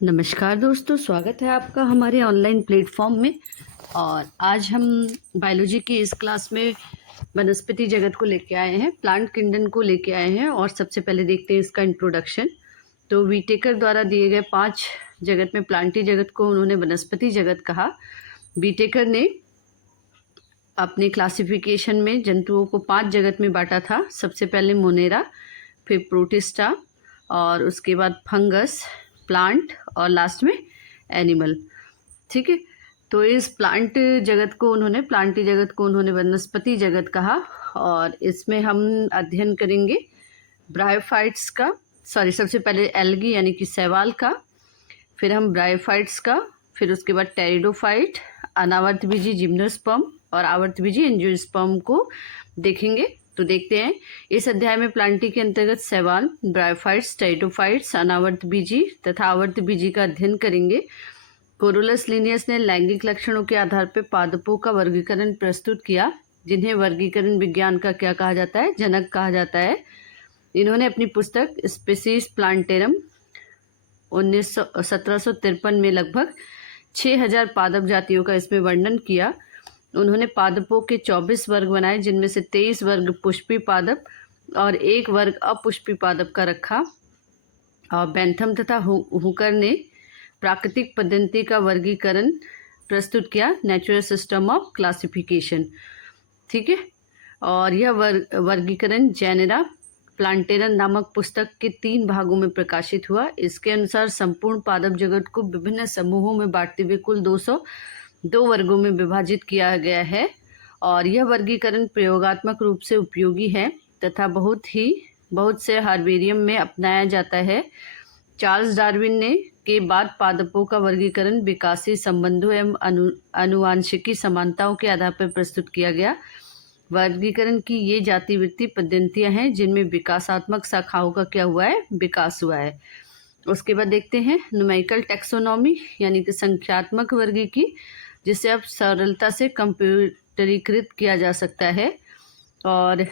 नमस्कार दोस्तों, स्वागत है आपका हमारे ऑनलाइन प्लेटफॉर्म में। और आज हम बायोलॉजी की इस क्लास में वनस्पति जगत को लेके आए हैं, प्लांट किंगडम को लेके आए हैं। और सबसे पहले देखते हैं इसका इंट्रोडक्शन। तो वीटेकर द्वारा दिए गए 5 जगत में प्लांटी जगत को उन्होंने वनस्पति जगत कहा। वीटेकर ने अपने क्लासिफिकेशन में जंतुओं को 5 जगत में बांटा था। सबसे पहले मोनेरा, फिर प्रोटिस्टा, और उसके बाद फंगस, प्लांट, और लास्ट में एनिमल। ठीक है, तो इस प्लांटी जगत को उन्होंने वनस्पति जगत कहा। और इसमें हम अध्ययन करेंगे ब्रायोफाइट्स का, सबसे पहले एल्गी यानी कि शैवाल का, फिर हम ब्रायोफाइट्स का, फिर उसके बाद टेरिडोफाइट, अनावर्तबीजी जिम्नोस्पर्म और आवर्तबीजी एंजियोस्पर्म को देखेंगे। तो देखते हैं इस अध्याय में प्लांटी के अंतर्गत शैवाल, ब्रायोफाइट्स, टेरिडोफाइट्स, अनावर्तबीजी तथा आवर्तबीजी का अध्ययन करेंगे। कोरोलस लिनियस ने लैंगिक लक्षणों के आधार पर पादपों का वर्गीकरण प्रस्तुत किया, जिन्हें वर्गीकरण विज्ञान का क्या कहा जाता है, जनक कहा जाता है। इन्होंने अपनी पुस्तक स्पीसीज प्लांटेरम 1753 में लगभग 6000 पादप जातियों का इसमें वर्णन किया। उन्होंने पादपों के 24 वर्ग बनाए, जिनमें से 23 वर्ग पुष्पी पादप और 1 वर्ग अपुष्पी पादप का रखा। और बेंथम तथा हुकर ने प्राकृतिक पद्धति का वर्गीकरण प्रस्तुत किया, नेचुरल सिस्टम ऑफ क्लासिफिकेशन। ठीक है, और यह वर्गीकरण जेनेरा प्लांटेरम नामक पुस्तक के 3 भागों में प्रकाशित हुआ। इसके अनुसार संपूर्ण पादप जगत को विभिन्न समूहों में बांटते हुए कुल 202 वर्गों में विभाजित किया गया है। और यह वर्गीकरण प्रयोगात्मक रूप से उपयोगी है तथा बहुत से हार्बेरियम में अपनाया जाता है। चार्ल्स डार्विन ने के बाद पादपों का वर्गीकरण विकासी संबंधों एवं आनुवांशिकी समानताओं के आधार पर प्रस्तुत किया गया। वर्गीकरण की ये जातिवृत्ति पद्धतियाँ हैं जिनमें विकासात्मक शाखाओं का क्या हुआ है, विकास हुआ है। उसके बाद देखते हैं न्यूमेरिकल टैक्सोनॉमी यानी कि संख्यात्मक वर्गीकी, जिसे अब सरलता से कंप्यूटरीकृत किया जा सकता है। और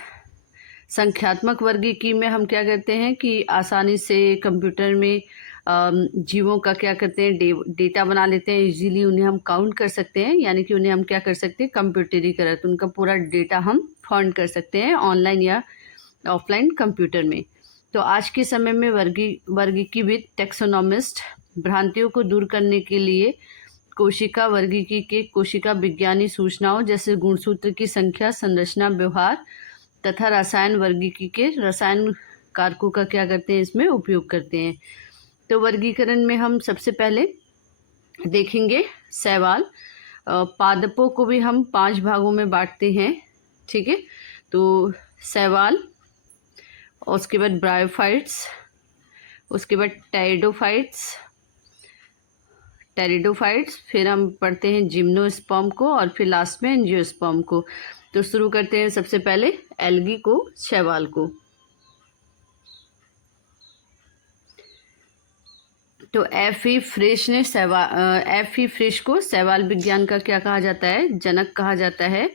संख्यात्मक वर्गीकी में हम क्या करते हैं कि आसानी से कंप्यूटर में जीवों का क्या करते हैं, डेटा बना लेते हैं। इजीली उन्हें हम काउंट कर सकते हैं, यानी कि उन्हें हम क्या कर सकते हैं, कंप्यूटरीकृत, उनका पूरा डेटा हम फाइंड कर सकते हैं ऑनलाइन या ऑफलाइन कंप्यूटर में। तो आज के समय में वर्गीकीविद टैक्सोनॉमिस्ट भ्रांतियों को दूर करने के लिए कोशिका वर्गीकी के कोशिका विज्ञानी सूचनाओं जैसे गुणसूत्र की संख्या, संरचना, व्यवहार तथा रसायन वर्गीकी के रसायन कारकों का क्या करते हैं, इसमें उपयोग करते हैं। तो वर्गीकरण में हम सबसे पहले देखेंगे शैवाल। पादपों को भी हम 5 भागों में बांटते हैं। ठीक है, तो शैवाल, उसके बाद ब्रायोफाइट्स, उसके बाद टेरिडोफाइट्स, फिर हम पढ़ते हैं जिम्नोस्पर्म को, और फिर लास्ट में एंजियोस्पर्म को। तो शुरू करते हैं सबसे पहले एल्गी को, शैवाल को। तो एफ.ई. फ्रिश को शैवाल विज्ञान का क्या कहा जाता है, जनक कहा जाता है।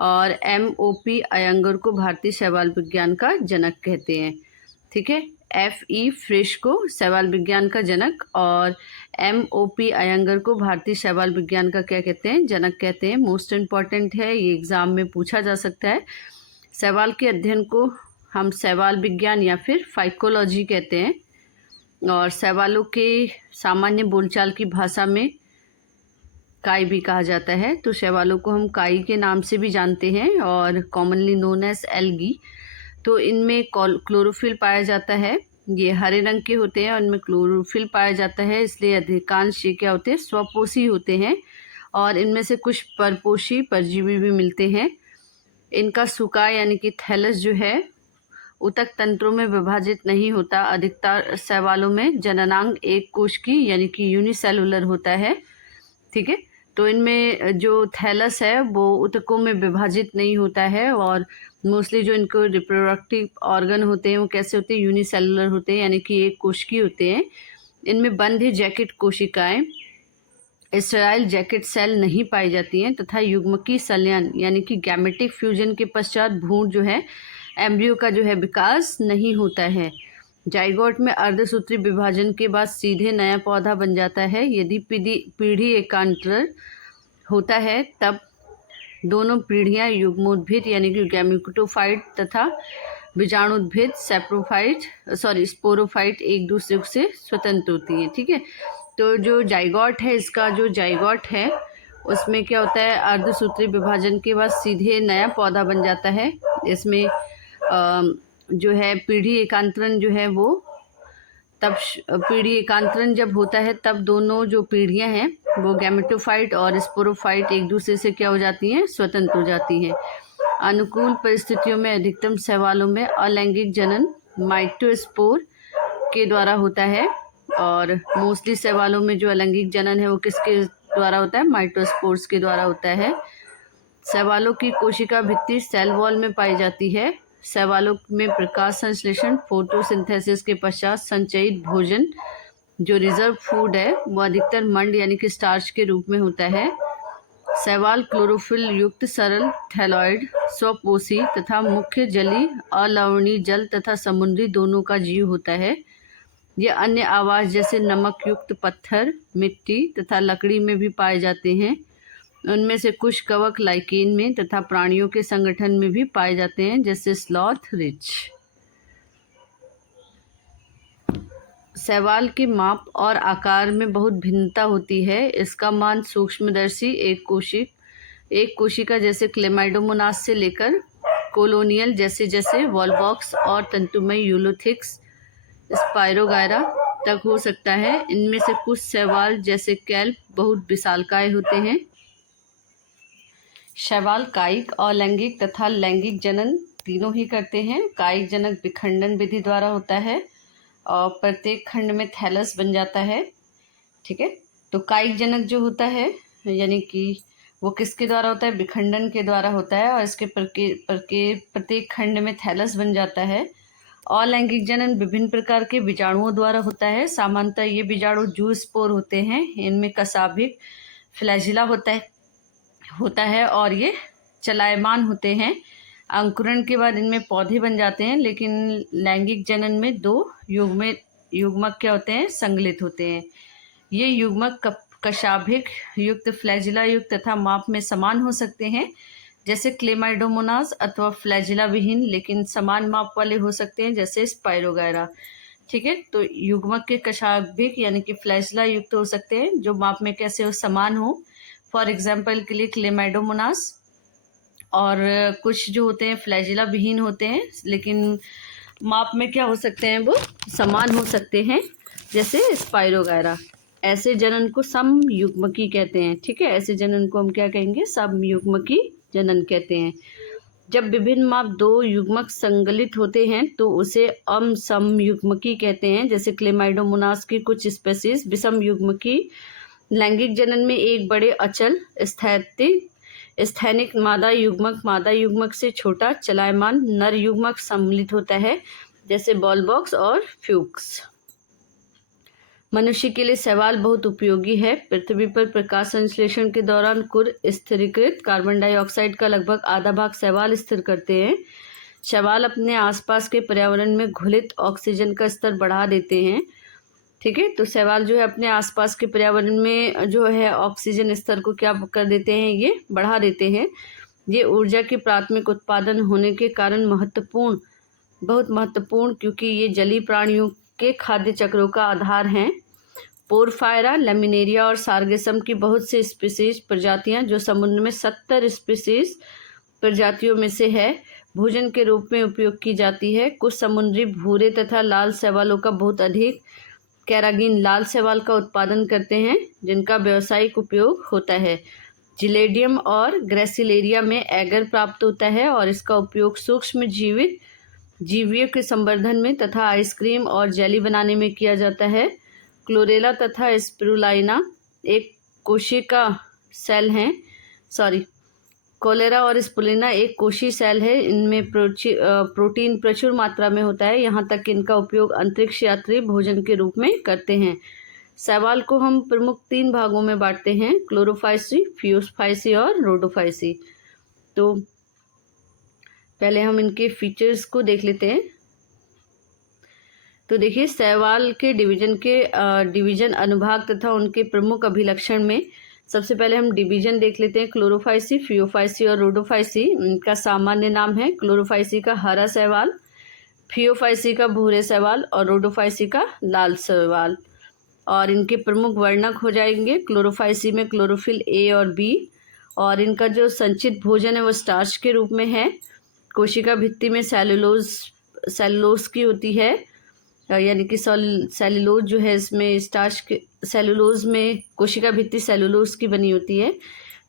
और M.O.P. अयंगर को भारतीय शैवाल विज्ञान का जनक कहते हैं। ठीक है, F.E. फ्रिश को शैवाल विज्ञान का जनक और M.O.P. अयंगर को भारतीय शैवाल विज्ञान का क्या कहते हैं, जनक कहते हैं। मोस्ट इम्पॉर्टेंट है, ये एग्जाम में पूछा जा सकता है। शैवाल के अध्ययन को हम शैवाल विज्ञान या फिर फाइकोलॉजी कहते हैं। और शैवालों के सामान्य बोलचाल की भाषा में काई भी कहा जाता है। तो शैवालों को हम काई के नाम से भी जानते हैं और कॉमनली नोन एज एल्गी। तो इनमें क्लोरोफिल पाया जाता है। ये हरे रंग के होते हैं और इनमें क्लोरोफिल पाया जाता है, इसलिए अधिकांश ये क्या होते हैं, स्वपोषी होते हैं। और इनमें से कुछ परपोषी परजीवी भी मिलते हैं। इनका सुका यानी कि थैलस जो है ऊतक तंत्रों में विभाजित नहीं होता। अधिकतर शैवालों में जननांग एक कोश की यानी कि यूनिसेलुलर होता है। ठीक है, तो इनमें जो थैलस है वो ऊतकों में विभाजित नहीं होता है। और मोस्टली जो इनको रिप्रोडक्टिव ऑर्गन होते हैं वो कैसे होते हैं, यूनिसेलुलर होते हैं, यानी कि एक कोशिकी होते हैं। इनमें बंध जैकेट कोशिकाएं, स्टेराइल जैकेट सेल नहीं पाई जाती हैं तथा युग्मकी संलयन यानी कि गैमेटिक फ्यूजन के पश्चात भ्रूण जो है एम्ब्रियो का जो है विकास नहीं होता है। जाइगोट में अर्धसूत्री विभाजन के बाद सीधे नया पौधा बन जाता है। यदि पीढ़ी एकांतर होता है तब दोनों पीढ़ियां युग्मोद्भिद यानी कि गैमेटोफाइट तथा बीजाणुद्भिद स्पोरोफाइट एक दूसरे से स्वतंत्र होती हैं। ठीक है, तो जो जाइगोट है, इसका जो जाइगोट है उसमें क्या होता है, अर्धसूत्री विभाजन के बाद सीधे नया पौधा बन जाता है। इसमें जो है पीढ़ी एकांतरण जो है वो तब पीढ़ी एकांतरण जब होता है तब दोनों जो पीढ़ियां हैं वो गैमेटोफाइट और स्पोरोफाइट एक दूसरे से क्या हो जाती हैं, स्वतंत्र हो जाती हैं। अनुकूल परिस्थितियों में अधिकतम शैवालों में अलैंगिक जनन माइटोस्पोर के द्वारा होता है और मोस्टली शैवालों में जो अलैंगिक जनन है वो किसके द्वारा होता है, माइटोस्पोर्स के द्वारा होता है। शैवालों की कोशिका भित्ति सेल वॉल में पाई जाती है। शैवालों में प्रकाश संश्लेषण फोटोसिंथेसिस के पश्चात संचयित भोजन जो रिजर्व फूड है वो अधिकतर मंड यानी कि स्टार्च के रूप में होता है। शैवाल क्लोरोफिल युक्त सरल थैलॉइड स्वपोषी तथा मुख्य जलीय अलवणीय जल तथा समुद्री दोनों का जीव होता है। ये अन्य आवास जैसे नमक युक्त पत्थर, मिट्टी तथा लकड़ी में भी पाए जाते हैं। उनमें से कुछ कवक लाइकेन में तथा प्राणियों के संगठन में भी पाए जाते हैं, जैसे स्लॉथ रिच। शैवाल के माप और आकार में बहुत भिन्नता होती है। इसका मान सूक्ष्मदर्शी एक कोशिका जैसे क्लेमाइडोमोनास से लेकर कोलोनियल जैसे वॉलबॉक्स और तंतुमय यूलोथिक्स स्पाइरोगायरा तक हो सकता है। इनमें से कुछ शैवाल जैसे कैल्प बहुत विशालकाय होते हैं। शैवाल कायिक, अलैंगिक तथा लैंगिक जनन तीनों ही करते हैं। कायिक जनक विखंडन विधि द्वारा होता है और प्रत्येक खंड में थैलस बन जाता है। ठीक है, तो कायिक जनक जो होता है यानी कि वो किसके द्वारा होता है, विखंडन के द्वारा होता है और इसके प्रत्येक खंड में थैलस बन जाता है। अलैंगिक जनन विभिन्न प्रकार के बीजाणुओं द्वारा होता है। सामान्यतः ये बीजाणु जूस्पोर होते हैं। इनमें कशाभिक फ्लैजिला होता है और ये चलायमान होते हैं। अंकुरण के बाद इनमें पौधे बन जाते हैं, लेकिन लैंगिक जनन में दो युग्मक क्या होते हैं, संगलित होते हैं। ये युग्मक कशाभिक युक्त, फ्लैजिला युक्त तथा माप में समान हो सकते हैं, जैसे क्लेमाइडोमोनास, अथवा फ्लैजिला विहीन लेकिन समान माप वाले हो सकते हैं, जैसे स्पाइरोगायरा। ठीक है, तो युग्मक के कशाभिक यानी कि फ्लैजिला युक्त हो सकते हैं जो माप में कैसे हो, समान हो। फॉर एग्जाम्पल के लिए क्लेमाइडोमोनास। और कुछ जो होते हैं फ्लैजिला विहीन होते हैं लेकिन माप में क्या हो सकते हैं, वो समान हो सकते हैं, जैसे स्पाइरोगायरा। ऐसे जनन को समयुग्मकी कहते हैं। ठीक है, ऐसे जनन को हम क्या कहेंगे, समयुग्मकी जनन कहते हैं। जब विभिन्न माप दो युग्मक संगलित होते हैं तो उसे समयुग्मकी कहते हैं। जैसे क्लेमाइडोमोनास की कुछ स्पेसीज विषमयुग्मकी। लैंगिक जनन में एक बड़े अचल स्थैनिक मादा युग्मक से छोटा चलायमान नर युग्मक सम्मिलित होता है, जैसे बॉलबॉक्स और फ्यूक्स। मनुष्य के लिए शैवाल बहुत उपयोगी है। पृथ्वी पर प्रकाश संश्लेषण के दौरान कुल स्थिरीकृत कार्बन डाइऑक्साइड का लगभग आधा भाग शैवाल स्थिर करते हैं। शैवाल अपने आसपास के पर्यावरण में घुलित ऑक्सीजन का स्तर बढ़ा देते हैं। ठीक है, तो शैवाल जो है अपने आसपास के पर्यावरण में जो है ऑक्सीजन स्तर को क्या कर देते हैं, ये बढ़ा देते हैं। ये ऊर्जा की प्राथमिक उत्पादन होने के कारण बहुत महत्वपूर्ण, क्योंकि ये जलीय प्राणियों के खाद्य चक्रों का आधार हैं। पोरफायरा, लेमिनेरिया और सार्गेसम की बहुत से स्पीसीज प्रजातियां, जो समुद्र में 70 स्पीसीज प्रजातियों में से है, भोजन के रूप में उपयोग की जाती है। कुछ समुद्री भूरे तथा लाल शैवालों का बहुत अधिक कैरागीन लाल शैवाल का उत्पादन करते हैं, जिनका व्यावसायिक उपयोग होता है। जिलेडियम और ग्रेसिलेरिया में एगर प्राप्त होता है और इसका उपयोग सूक्ष्म जीवियों के संवर्धन में तथा आइसक्रीम और जेली बनाने में किया जाता है। क्लोरेला तथा स्पिरुलाइना एक कोशिका सेल हैं, कोलेरा और स्पुलिना एक कोशी सेल है। इनमें प्रोटीन प्रचुर मात्रा में होता है, यहाँ तक कि इनका उपयोग अंतरिक्ष यात्री भोजन के रूप में करते हैं। शैवाल को हम प्रमुख 3 भागों में बांटते हैं, क्लोरोफाइसी, फ्यूसफाइसी और रोडोफाइसी। तो पहले हम इनके फीचर्स को देख लेते हैं। तो देखिए शैवाल के डिवीजन अनुभाग तथा उनके प्रमुख अभिलक्षण में सबसे पहले हम डिवीजन देख लेते हैं। क्लोरोफाइसी, फियोफाइसी और रोडोफाइसी। इनका सामान्य नाम है क्लोरोफाइसी का हरा शैवाल, फियोफाइसी का भूरे शैवाल और रोडोफाइसी का लाल शैवाल। और इनके प्रमुख वर्णक हो जाएंगे। क्लोरोफाइसी में क्लोरोफिल ए और बी, और इनका जो संचित भोजन है वो स्टार्च के रूप में है। कोशिका भित्ति में सेलुलोज की होती है, यानी कि सेलुलोज जो है इसमें सेलुलोज में कोशिका भित्ति सेलुलोज की बनी होती है।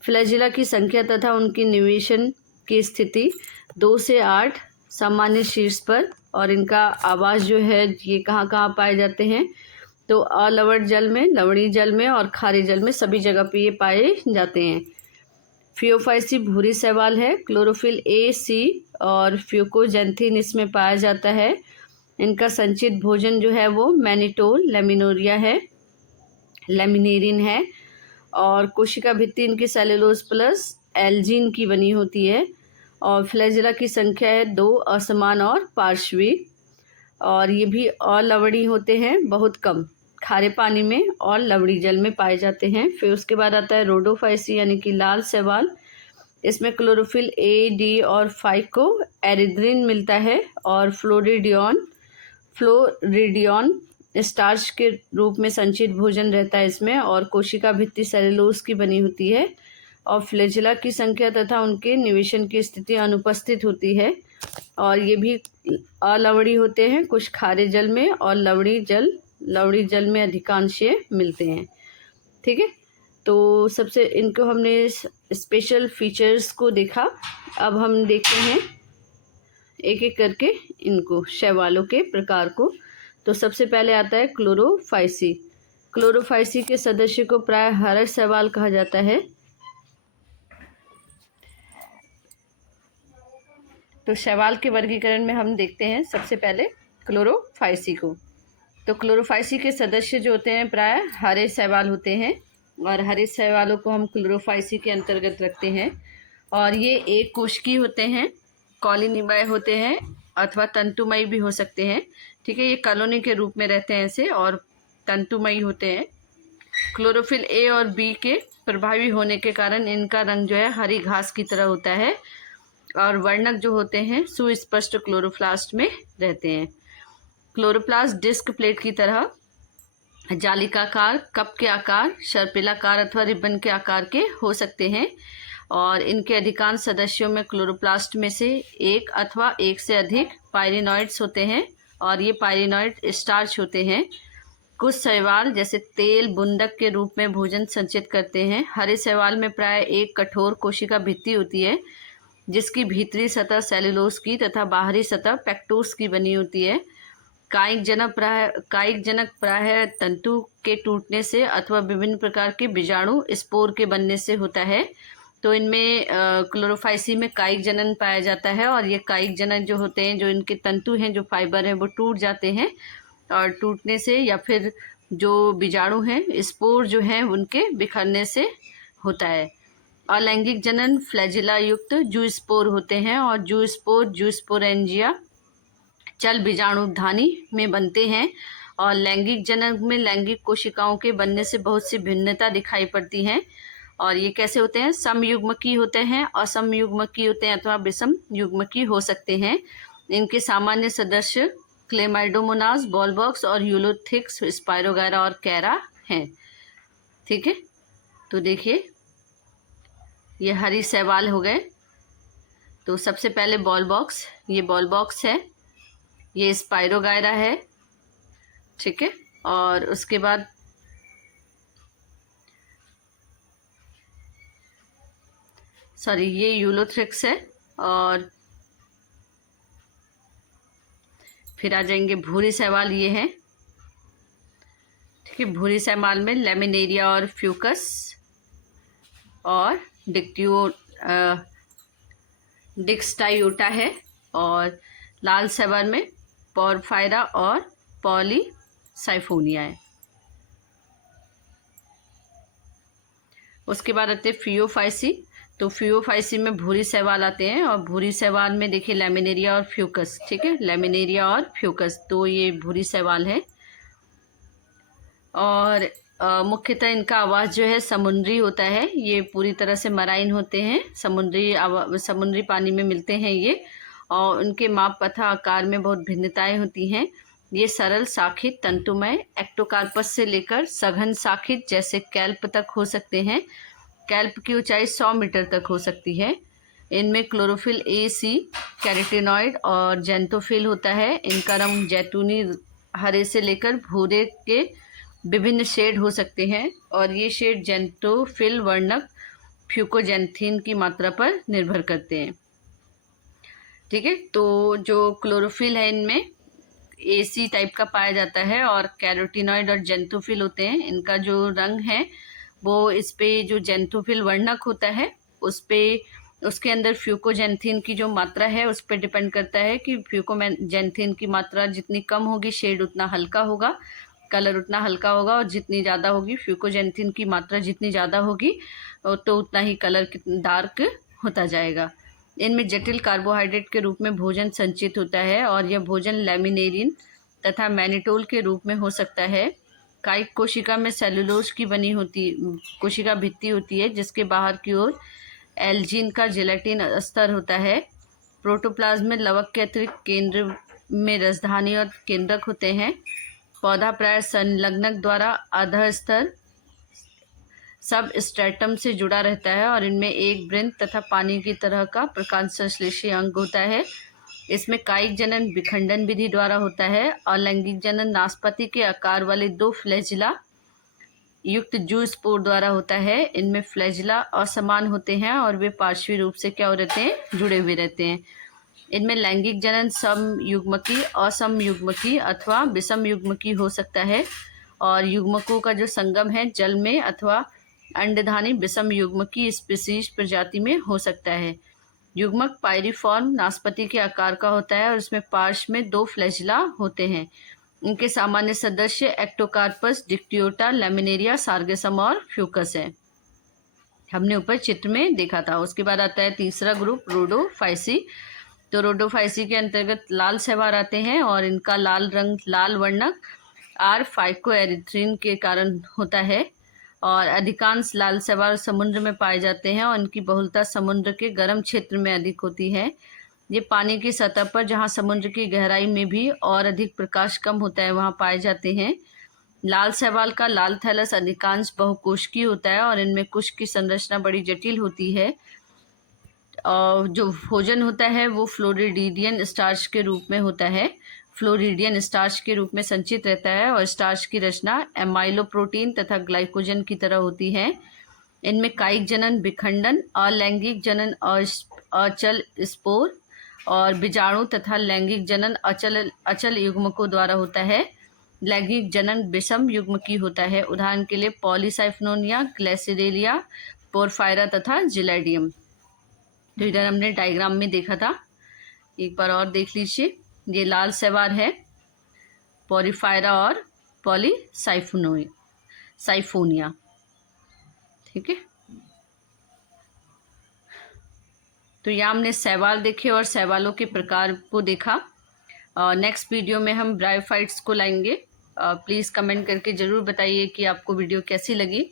फ्लैजिला की संख्या तथा उनकी निवेशन की स्थिति 2 से 8 सामान्य शीर्ष पर, और इनका आवास जो है ये कहाँ कहाँ पाए जाते हैं, तो अलवण जल में, लवणीय जल में और खारे जल में, सभी जगह पे ये पाए जाते हैं। फियोफाइसी भूरी शैवाल है। क्लोरोफिल ए, सी और फ्यूकोजेंथिन इसमें पाया जाता है। इनका संचित भोजन जो है वो मैनिटोल, लेमिनेरिन है। और कोशिका भित्ति इनकी सेलुलोज प्लस एल्जीन की बनी होती है। और फ्लैजिला की संख्या है 2, असमान और पार्श्वी। और ये भी अलवणीय होते हैं, बहुत कम खारे पानी में और लवणी जल में पाए जाते हैं। फिर उसके बाद आता है रोडोफाइसी यानी कि लाल शैवाल। इसमें क्लोरोफिल ए, डी और फाइको एरिथ्रिन मिलता है। और फ्लोरिडियन स्टार्च के रूप में संचित भोजन रहता है इसमें। और कोशिका भित्ति सेलुलोज की बनी होती है। और फ्लैजिला की संख्या तथा उनके निवेशन की स्थिति अनुपस्थित होती है। और ये भी अलवणीय होते हैं, कुछ खारे जल में और लवणी जल में अधिकांश मिलते हैं। ठीक है, तो सबसे इनको हमने स्पेशल फीचर्स को देखा। अब हम देखते हैं एक एक करके इनको, शैवालों के प्रकार को। तो सबसे पहले आता है क्लोरोफाइसी। क्लोरोफाइसी के सदस्य को प्राय हरा शैवाल कहा जाता है। तो शैवाल के वर्गीकरण में हम देखते हैं सबसे पहले क्लोरोफाइसी को। तो क्लोरोफाइसी के सदस्य जो होते हैं प्राय हरे शैवाल होते हैं, और हरे शैवालों को हम क्लोरोफाइसी के अंतर्गत रखते हैं। और ये एक कोशिकीय होते हैं, कॉलोनीमय होते हैं अथवा तंतुमयी भी हो सकते हैं। ठीक है, ये कॉलोनी के रूप में रहते हैं ऐसे, और तंतुमयी होते हैं। क्लोरोफिल ए और बी के प्रभावी होने के कारण इनका रंग जो है हरी घास की तरह होता है। और वर्णक जो होते हैं सुस्पष्ट क्लोरोप्लास्ट में रहते हैं। क्लोरोप्लास्ट डिस्क प्लेट की तरह जालिकाकार, कप के आकार, सर्पिलाकार अथवा रिबन के आकार के हो सकते हैं। और इनके अधिकांश सदस्यों में क्लोरोप्लास्ट में से एक अथवा एक से अधिक पायरिनॉइड्स होते हैं, और ये पायरिनॉइड स्टार्च होते हैं। कुछ शैवाल जैसे तेल बुंदक के रूप में भोजन संचित करते हैं। हरे शैवाल में प्राय एक कठोर कोशिका भित्ति होती है, जिसकी भीतरी सतह सेलुलोज की तथा बाहरी सतह पेक्टोस की बनी होती है। कायिक जनक प्रायः तंतु के टूटने से अथवा विभिन्न प्रकार के बीजाणु स्पोर के बनने से होता है। तो इनमें क्लोरोफाइसी में कायिक जनन पाया जाता है, और ये कायिक जनन जो होते हैं, जो इनके तंतु हैं, जो फाइबर हैं, वो टूट जाते हैं, और टूटने से या फिर जो बीजाणु हैं, स्पोर जो हैं, उनके बिखरने से होता है। अलैंगिक जनन फ्लैजिला युक्त जूस्पोर होते हैं, और जूस्पोरेंजिया चल बीजाणुधानी में बनते हैं। और लैंगिक जनन में लैंगिक कोशिकाओं के बनने से बहुत सी भिन्नता दिखाई पड़ती हैं। और ये कैसे होते हैं? समयुग्मकी होते हैं, असमयुग्मकी होते हैं अथवा विषम युग्मकी हो सकते हैं। इनके सामान्य सदस्य क्लेमाइडोमोनास, बॉलबॉक्स और यूलोथिक्स, स्पायरोगैरा और कैरा हैं। ठीक है, तो देखिए ये हरी शैवाल हो गए। तो सबसे पहले बॉलबॉक्स, ये बॉलबॉक्स है, ये स्पायरोगायरा है। ठीक है, और उसके बाद ये यूलोथ्रिक्स है। और फिर आ जाएंगे भूरी शैवाल, ये हैं। ठीक है, भूरी शैवाल में लेमिनेरिया और फ्यूकस और डिक्सटाइयोटा है। और लाल शैवाल में पोरफायरा और पॉलीसाइफोनिया है। उसके बाद आते हैं फियोफाइसी। तो फ्यूओफाइसी में भूरी शैवाल आते हैं, और भूरी शैवाल में देखिए लैमिनेरिया और फ्यूकस, ठीक है, लैमिनेरिया और फ्यूकस, तो ये भूरी शैवाल है। और मुख्यतः इनका आवास जो है समुद्री होता है, ये पूरी तरह से मराइन होते हैं, समुद्री पानी में मिलते हैं ये, और उनके माप तथा आकार में बहुत भिन्नताएं होती हैं। ये सरल शाखित तंतुमय एक्टोकार्पस से लेकर सघन शाखित जैसे कैल्प तक हो सकते हैं। कैल्प की ऊंचाई 100 मीटर तक हो सकती है। इनमें क्लोरोफिल ए, सी, कैरोटीनॉइड और जेंथोफिल होता है। इनका रंग जैतूनी हरे से लेकर भूरे के विभिन्न शेड हो सकते हैं, और ये शेड जेंथोफिल वर्णक फ्यूकोजेंथीन की मात्रा पर निर्भर करते हैं, ठीक है। तो जो क्लोरोफिल है इनमें एसी टाइप का पाया जाता है, और कैरोटीनॉइड और जेंथोफिल होते हैं। इनका जो रंग है वो इस पे जो जेंथोफिल वर्णक होता है उस पे, उसके अंदर फ्यूकोजेंथीन की जो मात्रा है उस पर डिपेंड करता है कि फ्यूकोजेंथीन की मात्रा जितनी कम होगी शेड उतना हल्का होगा, कलर उतना हल्का होगा, और जितनी ज़्यादा होगी फ्यूकोजेंथीन की मात्रा जितनी ज़्यादा होगी तो उतना ही कलर डार्क होता जाएगा। इनमें जटिल कार्बोहाइड्रेट के रूप में भोजन संचित होता है, और यह भोजन लैमिनेरिन तथा मैनिटोल के रूप में हो सकता है। कायिक कोशिका में सेलुलोज की बनी होती कोशिका भित्ति होती है, जिसके बाहर की ओर एल्जीन का जेलेटिन स्तर होता है। प्रोटोप्लाज्म में लवक के अतिरिक्त केंद्र में राजधानी और केंद्रक होते हैं। पौधा प्राय संलग्नक द्वारा आधा स्तर सब स्ट्रेटम से जुड़ा रहता है, और इनमें एक वृंत तथा पानी की तरह का प्रकांड संश्लेषी अंग होता है। इसमें कायिक जनन विखंडन विधि द्वारा होता है, और लैंगिक जनन नाशपाती के आकार वाले 2 फ्लैजिला युक्त जूस्पोर द्वारा होता है। इनमें फ्लैजिला असमान होते हैं, और वे पार्श्वी रूप से क्या हो रहते हैं, जुड़े हुए रहते हैं। इनमें लैंगिक जनन समयुग्मकी, असमयुग्मकी अथवा विषमयुग्मकी हो सकता है, और युग्मकों का जो संगम है जल में अथवा अंडधानी विषमयुग्मकी स्पीसीज प्रजाति में हो सकता है। युग्मक पायरिफॉर्म नाशपाती के आकार का होता है, और इसमें पार्श्व में 2 फ्लैजिला होते हैं। इनके सामान्य सदस्य एक्टोकार्पस, डिक्टियोटा, लैमिनेरिया, सार्गेसम और फ्यूकस है। हमने ऊपर चित्र में देखा था। उसके बाद आता है तीसरा ग्रुप रोडोफाइसी। तो रोडोफाइसी के अंतर्गत लाल शैवाल आते हैं, और इनका लाल रंग लाल वर्णक R-फाइकोएरिथ्रिन के कारण होता है, और अधिकांश लाल शैवाल समुद्र में पाए जाते हैं, और इनकी बहुलता समुद्र के गर्म क्षेत्र में अधिक होती है। ये पानी की सतह पर, जहाँ समुद्र की गहराई में भी और अधिक प्रकाश कम होता है, वहाँ पाए जाते हैं। लाल शैवाल का लाल थैलस अधिकांश बहुकोशिकीय होता है, और इनमें कुश की संरचना बड़ी जटिल होती है। और जो भोजन होता है वो फ्लोरिडियन स्टार्च के रूप में होता है, फ्लोरिडियन स्टार्च के रूप में संचित रहता है, और स्टार्च की रचना एमाइलोप्रोटीन तथा ग्लाइकोजन की तरह होती है। इनमें कायिक जनन विखंडन, अलैंगिक जनन अचल स्पोर, और बीजाणु तथा लैंगिक जनन अचल युग्मकों द्वारा होता है। लैंगिक जनन विषम युग्मकी होता है, उदाहरण के लिए पॉलीसाइफनोनिया, ग्लेसिडेलिया, पोरफायरा तथा जिलेडियम। तो इधर हमने डायग्राम में देखा था, एक बार और देख लीजिए। ये लाल शैवाल है, पोरफायरा और पॉलीसाइफोनिया, ठीक है। तो यहाँ हमने शैवाल देखे और शैवालों के प्रकार को देखा। नेक्स्ट वीडियो में हम ब्रायोफाइट्स को लाएंगे। प्लीज़ कमेंट करके ज़रूर बताइए कि आपको वीडियो कैसी लगी।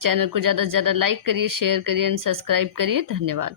चैनल को ज़्यादा से ज़्यादा लाइक करिए, शेयर करिए एंड सब्सक्राइब करिए। धन्यवाद।